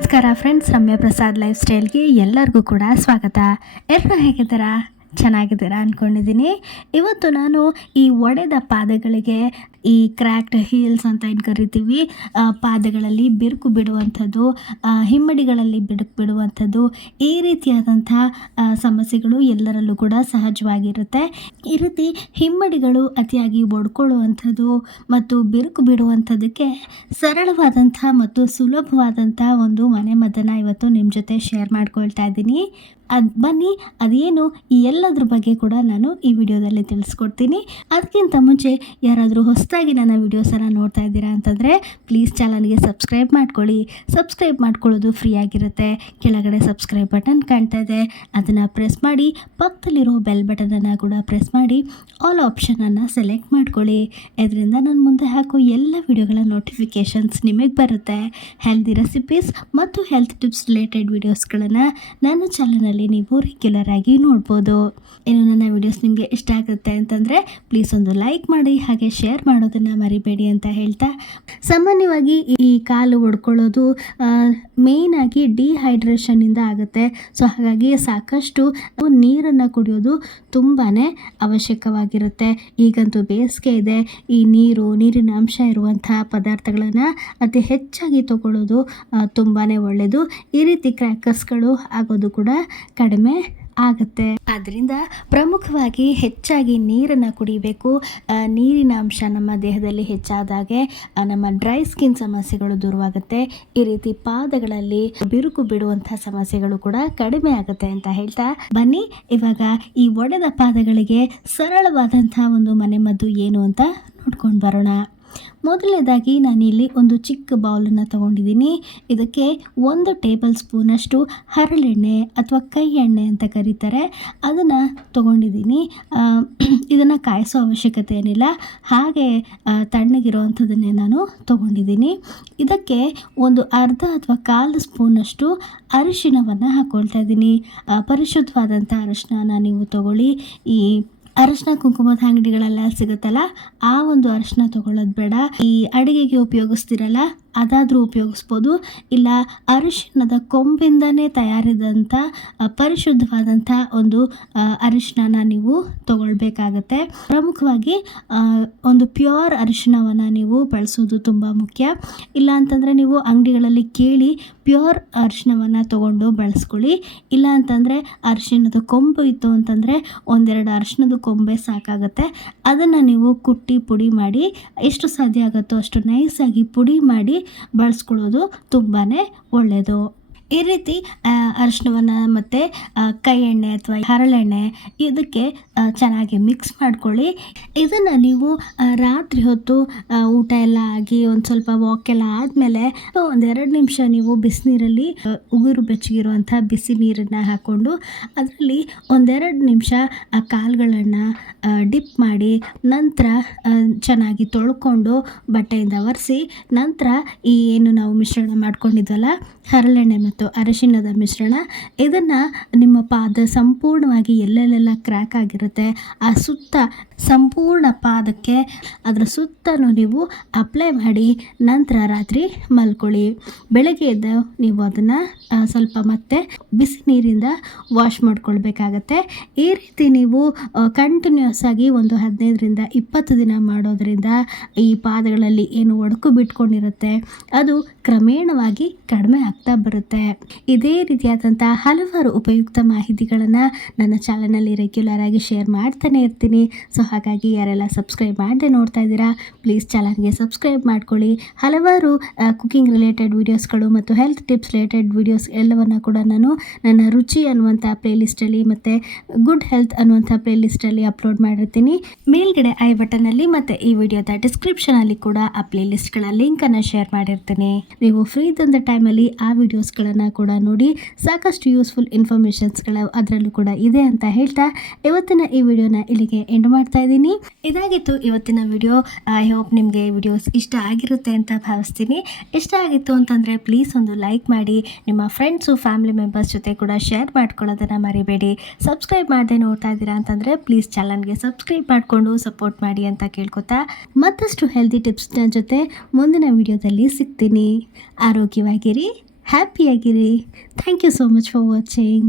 ನಮಸ್ಕಾರ friends Ramya Prasad life ಸ್ಟೈಲ್ಗೆ ಎಲ್ಲರಿಗೂ ಕೂಡ ಸ್ವಾಗತ. ಎಲ್ಲರೂ ಹೇಗಿದ್ದೀರಾ? ಚೆನ್ನಾಗಿದ್ದೀರಾ ಅಂದ್ಕೊಂಡಿದ್ದೀನಿ ಇವತ್ತು ನಾನು ಈ ಒಡೆದ ಪಾದಗಳಿಗೆ ಈ ಕ್ರ್ಯಾಕ್ಡ್ ಹೀಲ್ಸ್ ಅಂತ ಏನು ಕರಿತೀವಿ? ಪಾದಗಳಲ್ಲಿ ಬಿರುಕು ಬಿಡುವಂಥದ್ದು ಹಿಮ್ಮಡಿಗಳಲ್ಲಿ ಬಿಡುಕು ಬಿಡುವಂಥದ್ದು ಈ ರೀತಿಯಾದಂಥ ಸಮಸ್ಯೆಗಳು ಎಲ್ಲರಲ್ಲೂ ಕೂಡ ಸಹಜವಾಗಿರುತ್ತೆ. ಈ ರೀತಿ ಹಿಮ್ಮಡಿಗಳು ಅತಿಯಾಗಿ ಒಡ್ಕೊಳ್ಳುವಂಥದ್ದು ಮತ್ತು ಬಿರುಕು ಬಿಡುವಂಥದ್ದಕ್ಕೆ ಸರಳವಾದಂಥ ಮತ್ತು ಸುಲಭವಾದಂಥ ಒಂದು ಮನೆಮದ್ದನ್ನು ಇವತ್ತು ನಿಮ್ಮ ಜೊತೆ ಶೇರ್ ಮಾಡ್ಕೊಳ್ತಾ ಇದ್ದೀನಿ. ಅದು, ಬನ್ನಿ, ಅದೇನು ಈ ಎಲ್ಲದ್ರ ಬಗ್ಗೆ ಕೂಡ ನಾನು ಈ ವಿಡಿಯೋದಲ್ಲಿ ತಿಳಿಸ್ಕೊಡ್ತೀನಿ. ಅದಕ್ಕಿಂತ ಮುಂಚೆ ಯಾರಾದರೂ ಹೊಸದಾಗಿ ನನ್ನ ವಿಡಿಯೋಸನ್ನು ನೋಡ್ತಾ ಇದ್ದೀರಾ ಅಂತಂದರೆ ಪ್ಲೀಸ್ ಚಾನಲ್ಗೆ ಸಬ್ಸ್ಕ್ರೈಬ್ ಮಾಡ್ಕೊಳ್ಳಿ. ಸಬ್ಸ್ಕ್ರೈಬ್ ಮಾಡ್ಕೊಳ್ಳೋದು ಫ್ರೀ ಆಗಿರುತ್ತೆ. ಕೆಳಗಡೆ ಸಬ್ಸ್ಕ್ರೈಬ್ ಬಟನ್ ಕಾಣ್ತಾ ಇದೆ. ಅದನ್ನು ಪ್ರೆಸ್ ಮಾಡಿ, ಪಕ್ಕದಲ್ಲಿರೋ ಬೆಲ್ ಬಟನನ್ನು ಕೂಡ ಪ್ರೆಸ್ ಮಾಡಿ ಆಲ್ ಆಪ್ಷನನ್ನು ಸೆಲೆಕ್ಟ್ ಮಾಡ್ಕೊಳ್ಳಿ. ಇದರಿಂದ ನಾನು ಮುಂದೆ ಹಾಕೋ ಎಲ್ಲ ವಿಡಿಯೋಗಳ ನೋಟಿಫಿಕೇಷನ್ಸ್ ನಿಮಗೆ ಬರುತ್ತೆ. ಹೆಲ್ದಿ ರೆಸಿಪೀಸ್ ಮತ್ತು ಹೆಲ್ತ್ ಟಿಪ್ಸ್ ರಿಲೇಟೆಡ್ ವೀಡಿಯೋಸ್ಗಳನ್ನು ನನ್ನ ಚಾನಲಲ್ಲಿ ನೀವು ರೆಗ್ಯುಲರ್ ಆಗಿ ನೋಡ್ಬೋದು. ಇನ್ನು ನನ್ನ ವಿಡಿಯೋಸ್ ನಿಮಗೆ ಇಷ್ಟ ಆಗುತ್ತೆ ಅಂತಂದರೆ ಪ್ಲೀಸ್ ಒಂದು ಲೈಕ್ ಮಾಡಿ, ಹಾಗೆ ಶೇರ್ ಮಾಡೋದನ್ನು ಮರಿಬೇಡಿ ಅಂತ ಹೇಳ್ತಾ ಸಾಮಾನ್ಯವಾಗಿ ಈ ಕಾಲು ಒಡ್ಕೊಳ್ಳೋದು ಮೇಯ್ನಾಗಿ ಡಿಹೈಡ್ರೇಷನ್ನಿಂದ ಆಗುತ್ತೆ. ಸೊ ಹಾಗಾಗಿ ಸಾಕಷ್ಟು ನೀರನ್ನು ಕುಡಿಯೋದು ತುಂಬಾ ಅವಶ್ಯಕವಾಗಿರುತ್ತೆ. ಈಗಂತೂ ಬೇಸಿಗೆ ಇದೆ. ಈ ನೀರು, ನೀರಿನ ಅಂಶ ಇರುವಂತಹ ಪದಾರ್ಥಗಳನ್ನು ಅತಿ ಹೆಚ್ಚಾಗಿ ತಗೊಳ್ಳೋದು ತುಂಬಾ ಒಳ್ಳೆಯದು ಈ ರೀತಿ ಕ್ರ್ಯಾಕರ್ಸ್ಗಳು ಆಗೋದು ಕೂಡ ಕಡಿಮೆ ಆಗುತ್ತೆ. ಆದ್ದರಿಂದ ಪ್ರಮುಖವಾಗಿ ಹೆಚ್ಚಾಗಿ ನೀರನ್ನು ಕುಡಿಬೇಕು. ನೀರಿನ ಅಂಶ ನಮ್ಮ ದೇಹದಲ್ಲಿ ಹೆಚ್ಚಾದಾಗೆ ನಮ್ಮ ಡ್ರೈ ಸ್ಕಿನ್ ಸಮಸ್ಯೆಗಳು ದೂರವಾಗುತ್ತೆ. ಈ ರೀತಿ ಪಾದಗಳಲ್ಲಿ ಬಿರುಕು ಬಿಡುವಂತಹ ಸಮಸ್ಯೆಗಳು ಕೂಡ ಕಡಿಮೆ ಆಗುತ್ತೆ ಅಂತ ಹೇಳ್ತಾ ಬನ್ನಿ. ಇವಾಗ ಈ ಒಡೆದ ಪಾದಗಳಿಗೆ ಸರಳವಾದಂತಹ ಒಂದು ಮನೆಮದ್ದು ಏನು ಅಂತ ನೋಡ್ಕೊಂಡು ಬರೋಣ. ಮೊದಲನೇದಾಗಿ ನಾನಿಲ್ಲಿ ಒಂದು ಚಿಕ್ಕ ಬೌಲನ್ನು ತಗೊಂಡಿದ್ದೀನಿ. ಇದಕ್ಕೆ ಒಂದು ಟೇಬಲ್ ಸ್ಪೂನಷ್ಟು ಹರಳೆಣ್ಣೆ ಅಥವಾ ಕೈ ಎಣ್ಣೆ ಅಂತ ಕರೀತಾರೆ. ಅದನ್ನು ತಗೊಂಡಿದ್ದೀನಿ. ಇದನ್ನು ಕಾಯಿಸೋ ಅವಶ್ಯಕತೆ ಏನಿಲ್ಲ. ಹಾಗೆ ತಣ್ಣಗಿರೋವಂಥದ್ದನ್ನೇ ನಾನು ತಗೊಂಡಿದ್ದೀನಿ. ಇದಕ್ಕೆ ಒಂದು ಅರ್ಧ ಅಥವಾ ಕಾಲು ಸ್ಪೂನಷ್ಟು ಅರಿಶಿನವನ್ನು ಹಾಕ್ಕೊಳ್ತಾ ಇದ್ದೀನಿ. ಪರಿಶುದ್ಧವಾದಂಥ ಅರಿಶಿನ ನೀವು ತಗೊಳ್ಳಿ. ಈ ಅರಶಿನ ಕುಂಕುಮದ ಅಂಗಡಿಗಳೆಲ್ಲ ಸಿಗುತ್ತಲ್ಲ ಆ ಒಂದು ಅರಶಿನ ತಗೊಳ್ಳೋದು ಬೇಡ. ಈ ಅಡಿಗೆಗೆ ಉಪಯೋಗಿಸ್ತಿರಲ್ಲ ಅದಾದರೂ ಉಪಯೋಗಿಸ್ಬೋದು. ಇಲ್ಲ ಅರಿಶಿನದ ಕೊಂಬಿಂದನೇ ತಯಾರಿದಂಥ ಪರಿಶುದ್ಧವಾದಂಥ ಒಂದು ಅರಿಶಿಣನ ನೀವು ತಗೊಳ್ಬೇಕಾಗತ್ತೆ. ಪ್ರಮುಖವಾಗಿ ಒಂದು ಪ್ಯೂರ್ ಅರಿಶಿನವನ್ನು ನೀವು ಬಳಸೋದು ತುಂಬ ಮುಖ್ಯ. ಇಲ್ಲ ಅಂತಂದರೆ ನೀವು ಅಂಗಡಿಗಳಲ್ಲಿ ಕೇಳಿ ಪ್ಯೂರ್ ಅರಿಶಿಣವನ್ನು ತಗೊಂಡು ಬಳಸ್ಕೊಳ್ಳಿ. ಇಲ್ಲ ಅಂತಂದರೆ ಅರಿಶಿಣದ ಕೊಂಬು ಇತ್ತು ಅಂತಂದರೆ ಒಂದೆರಡು ಅರಿಶಿನದ ಕೊಂಬೆ ಸಾಕಾಗುತ್ತೆ. ಅದನ್ನು ನೀವು ಕುಟ್ಟಿ ಪುಡಿ ಮಾಡಿ, ಎಷ್ಟು ಸಾಧ್ಯ ಆಗುತ್ತೋ ಅಷ್ಟು ನೈಸಾಗಿ ಪುಡಿ ಮಾಡಿ ಬಳಸ್ಕೊಳ್ಳೋದು ತುಂಬಾ ಒಳ್ಳೆಯದು ಈ ರೀತಿ ಅರಿಶಿಣವನ್ನು ಮತ್ತು ಕೈ ಎಣ್ಣೆ ಅಥವಾ ಹರಳೆಣ್ಣೆ ಇದಕ್ಕೆ ಚೆನ್ನಾಗಿ ಮಿಕ್ಸ್ ಮಾಡ್ಕೊಳ್ಳಿ. ಇದನ್ನು ನೀವು ರಾತ್ರಿ ಹೊತ್ತು ಊಟ ಎಲ್ಲ ಆಗಿ ಒಂದು ಸ್ವಲ್ಪ ವಾಕ್ ಎಲ್ಲ ಆದಮೇಲೆ ಒಂದೆರಡು ನಿಮಿಷ ನೀವು ಬಿಸಿನೀರಲ್ಲಿ ಉಗುರು ಬೆಚ್ಚಗಿರುವಂಥ ಬಿಸಿ ನೀರನ್ನು ಹಾಕ್ಕೊಂಡು ಅದರಲ್ಲಿ ಒಂದೆರಡು ನಿಮಿಷ, ಆ, ಕಾಲುಗಳನ್ನು ಡಿಪ್ ಮಾಡಿ ನಂತರ ಚೆನ್ನಾಗಿ ತೊಳ್ಕೊಂಡು ಬಟ್ಟೆಯಿಂದ ಒರೆಸಿ ನಂತರ ಈ ಏನು ನಾವು ಮಿಶ್ರಣ ಮಾಡ್ಕೊಂಡಿದ್ವಲ್ಲ, ಹರಳೆಣ್ಣೆ ಮತ್ತು ಅರಿಶಿಣದ ಮಿಶ್ರಣ, ಇದನ್ನು ನಿಮ್ಮ ಪಾದ ಸಂಪೂರ್ಣವಾಗಿ ಎಲ್ಲೆಲ್ಲೆಲ್ಲ ಕ್ರ್ಯಾಕ್ ಆಗಿರುತ್ತೆ. ಆ ಸುತ್ತ ಸಂಪೂರ್ಣ ಪಾದಕ್ಕೆ, ಅದರ ಸುತ್ತಲೂ ನೀವು ಅಪ್ಲೈ ಮಾಡಿ, ನಂತರ ರಾತ್ರಿ ಮಲ್ಕೊಳ್ಳಿ. ಬೆಳಗ್ಗೆ ಎದ್ದು ನೀವು ಅದನ್ನು ಸ್ವಲ್ಪ ಮತ್ತೆ ಬಿಸಿ ನೀರಿಂದ ವಾಶ್ ಮಾಡ್ಕೊಳ್ಬೇಕಾಗತ್ತೆ. ಈ ರೀತಿ ನೀವು ಕಂಟಿನ್ಯೂಸ್ ಆಗಿ ಒಂದು ಹದಿನೈದರಿಂದ ಇಪ್ಪತ್ತು ದಿನ ಮಾಡೋದ್ರಿಂದ ಈ ಪಾದಗಳಲ್ಲಿ ಏನು ಒಡಕು ಬಿಟ್ಕೊಂಡಿರುತ್ತೆ, ಅದು ಕ್ರಮೇಣವಾಗಿ ಕಡಿಮೆ ಆಗ್ತಾ ಬರುತ್ತೆ. ಇದೇ ರೀತಿಯಾದಂಥ ಹಲವಾರು ಉಪಯುಕ್ತ ಮಾಹಿತಿಗಳನ್ನು ನನ್ನ ಚಾನಲ್ನಲ್ಲಿ ರೆಗ್ಯುಲರ್ ಆಗಿ ಶೇರ್ ಮಾಡ್ತಾನೆ ಇರ್ತೀನಿ. ಸೊ ಹಾಗಾಗಿ ಯಾರೆಲ್ಲ ಸಬ್ಸ್ಕ್ರೈಬ್ ಮಾಡದೆ ನೋಡ್ತಾ ಇದ್ದೀರಾ ಪ್ಲೀಸ್ ಚಾನಲ್ಗೆ ಸಬ್ಸ್ಕ್ರೈಬ್ ಮಾಡ್ಕೊಳ್ಳಿ. ಹಲವಾರು ಕುಕಿಂಗ್ ರಿಲೇಟೆಡ್ ವೀಡಿಯೋಸ್ಗಳು ಮತ್ತು ಹೆಲ್ತ್ ಟಿಪ್ಸ್ ರಿಲೇಟೆಡ್ ವೀಡಿಯೋಸ್ ಎಲ್ಲವನ್ನು ಕೂಡ ನಾನು ನನ್ನ ರುಚಿ ಅನ್ನುವಂಥ ಪ್ಲೇಲಿಸ್ಟಲ್ಲಿ ಮತ್ತು ಗುಡ್ ಹೆಲ್ತ್ ಅನ್ನುವಂಥ ಪ್ಲೇಲಿಸ್ಟಲ್ಲಿ ಅಪ್ಲೋಡ್ ಮಾಡಿರ್ತೀನಿ. ಮೇಲ್ಗಡೆ ಐ ಬಟನಲ್ಲಿ ಮತ್ತು ಈ ವಿಡಿಯೋದ ಡಿಸ್ಕ್ರಿಪ್ಷನಲ್ಲಿ ಕೂಡ ಆ ಪ್ಲೇಲಿಸ್ಟ್ಗಳ ಲಿಂಕನ್ನು ಶೇರ್ ಮಾಡಿರ್ತೀನಿ. ನೀವು ಫ್ರೀ ಇದ್ದಂಥ ಟೈಮಲ್ಲಿ ಆ ವಿಡಿಯೋಸ್ಗಳನ್ನು ಕೂಡ ನೋಡಿ ಸಾಕಷ್ಟು ಯೂಸ್ಫುಲ್ ಇನ್ಫಾರ್ಮೇಷನ್ಸ್ಗಳು ಅದರಲ್ಲೂ ಕೂಡ ಇದೆ ಅಂತ ಹೇಳ್ತಾ ಇವತ್ತಿನ ಈ ವಿಡಿಯೋನ ಇಲ್ಲಿಗೆ ಎಂಡ್ ಮಾಡ್ತಾ ಇದ್ದೀನಿ. ಇದಾಗಿತ್ತು ಇವತ್ತಿನ ವಿಡಿಯೋ. ಐ ಹೋಪ್ ನಿಮಗೆ ವಿಡಿಯೋಸ್ ಇಷ್ಟ ಆಗಿರುತ್ತೆ ಅಂತ ಭಾವಿಸ್ತೀನಿ. ಇಷ್ಟ ಆಗಿತ್ತು ಅಂತಂದರೆ ಪ್ಲೀಸ್ ಒಂದು ಲೈಕ್ ಮಾಡಿ. ನಿಮ್ಮ ಫ್ರೆಂಡ್ಸು ಫ್ಯಾಮಿಲಿ ಮೆಂಬರ್ಸ್ ಜೊತೆ ಕೂಡ ಶೇರ್ ಮಾಡ್ಕೊಳ್ಳೋದನ್ನು ಮರಿಬೇಡಿ. ಸಬ್ಸ್ಕ್ರೈಬ್ ಮಾಡದೆ ನೋಡ್ತಾ ಇದ್ದೀರಾ ಅಂತಂದರೆ ಪ್ಲೀಸ್ ಚಾನಲ್ಗೆ ಸಬ್ಸ್ಕ್ರೈಬ್ ಮಾಡಿಕೊಂಡು ಸಪೋರ್ಟ್ ಮಾಡಿ ಅಂತ ಕೇಳ್ಕೊತಾ ಮತ್ತಷ್ಟು ಹೆಲ್ದಿ ಟಿಪ್ಸ್ನ ಜೊತೆ ಮುಂದಿನ ವಿಡಿಯೋದಲ್ಲಿ ಸಿಗ್ತೀನಿ. ಆರೋಗ್ಯವಾಗಿರಿ. ಹ್ಯಾಪಿಯಾಗಿರಿ thank you so much for watching